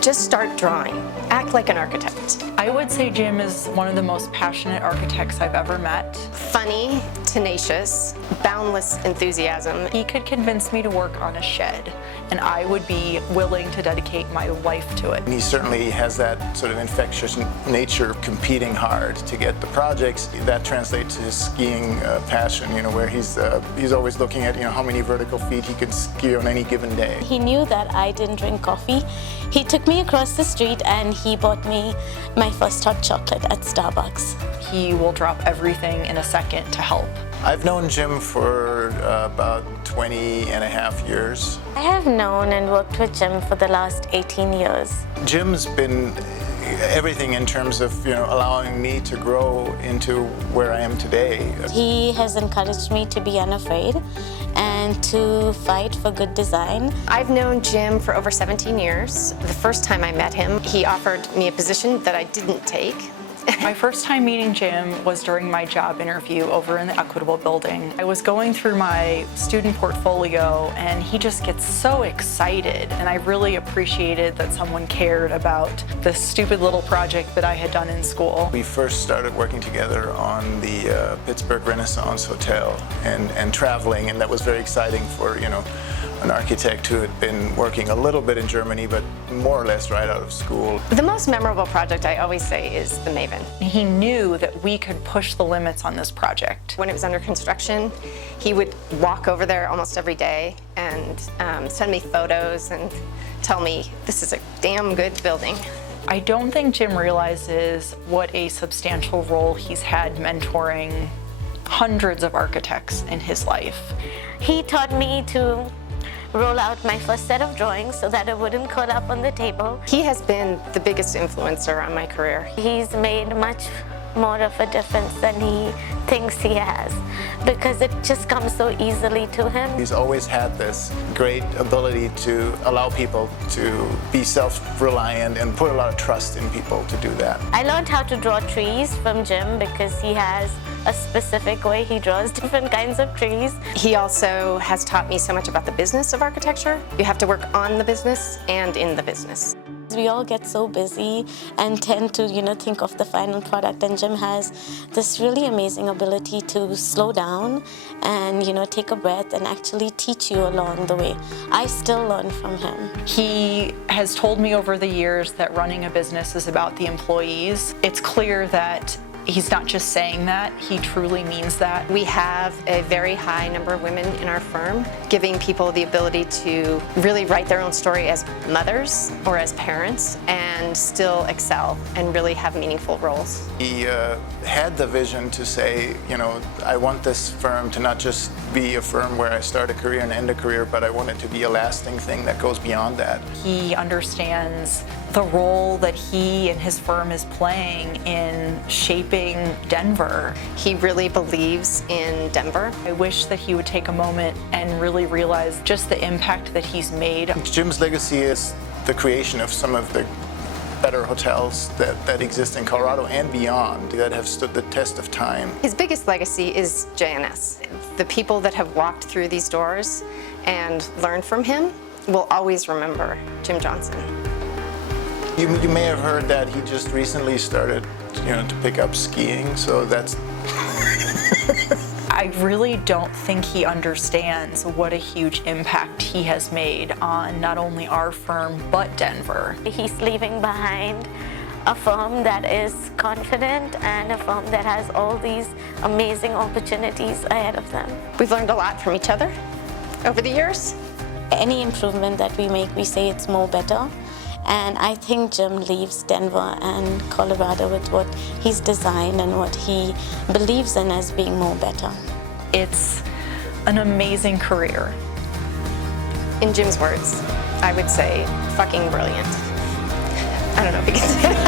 Just start drawing. Act like an architect. I would say Jim is one of the most passionate architects I've ever met. Funny, tenacious, boundless enthusiasm. He could convince me to work on a shed, and I would be willing to dedicate my life to it. He certainly has that sort of infectious nature, competing hard to get the projects. That translates to his skiing passion, where he's always looking at, how many vertical feet he could ski on any given day. He knew that I didn't drink coffee. He took me across the street and he bought me my first hot chocolate at Starbucks. He will drop everything in a second to help. I've known Jim for about 20 and a half years. I have known and worked with Jim for the last 18 years. Jim's been everything in terms of allowing me to grow into where I am today. He has encouraged me to be unafraid and to fight for good design. I've known Jim for over 17 years. The first time I met him, he offered me a position that I didn't take. My first time meeting Jim was during my job interview over in the Equitable building. I was going through my student portfolio and he just gets so excited, and I really appreciated that someone cared about this stupid little project that I had done in school. We first started working together on the Pittsburgh Renaissance Hotel and traveling, and that was very exciting for an architect who had been working a little bit in Germany, but more or less right out of school. The most memorable project, I always say, is the Maven. He knew that we could push the limits on this project. When it was under construction, he would walk over there almost every day and send me photos and tell me, this is a damn good building. I don't think Jim realizes what a substantial role he's had mentoring hundreds of architects in his life. He taught me to roll out my first set of drawings so that it wouldn't curl up on the table. He has been the biggest influencer on my career. He's made much more of a difference than he thinks he has, because it just comes so easily to him. He's always had this great ability to allow people to be self-reliant and put a lot of trust in people to do that. I learned how to draw trees from Jim because he has a specific way he draws different kinds of trees. He also has taught me so much about the business of architecture. You have to work on the business and in the business. We all get so busy and tend to, think of the final product, and Jim has this really amazing ability to slow down and, take a breath and actually teach you along the way. I still learn from him. He has told me over the years that running a business is about the employees. It's clear that he's not just saying that, he truly means that. We have a very high number of women in our firm, giving people the ability to really write their own story as mothers or as parents and still excel and really have meaningful roles. He had the vision to say, I want this firm to not just be a firm where I start a career and end a career, but I want it to be a lasting thing that goes beyond that. He understands the role that he and his firm is playing in shaping Denver. He really believes in Denver. I wish that he would take a moment and really realize just the impact that he's made. Jim's legacy is the creation of some of the better hotels that exist in Colorado and beyond that have stood the test of time. His biggest legacy is JNS. The people that have walked through these doors and learned from him will always remember Jim Johnson. You may have heard that he just recently started, to pick up skiing, so that's... I really don't think he understands what a huge impact he has made on not only our firm, but Denver. He's leaving behind a firm that is confident and a firm that has all these amazing opportunities ahead of them. We've learned a lot from each other over the years. Any improvement that we make, we say it's more better. And I think Jim leaves Denver and Colorado with what he's designed and what he believes in as being more better. It's an amazing career. In Jim's words, I would say fucking brilliant. I don't know if you can say it.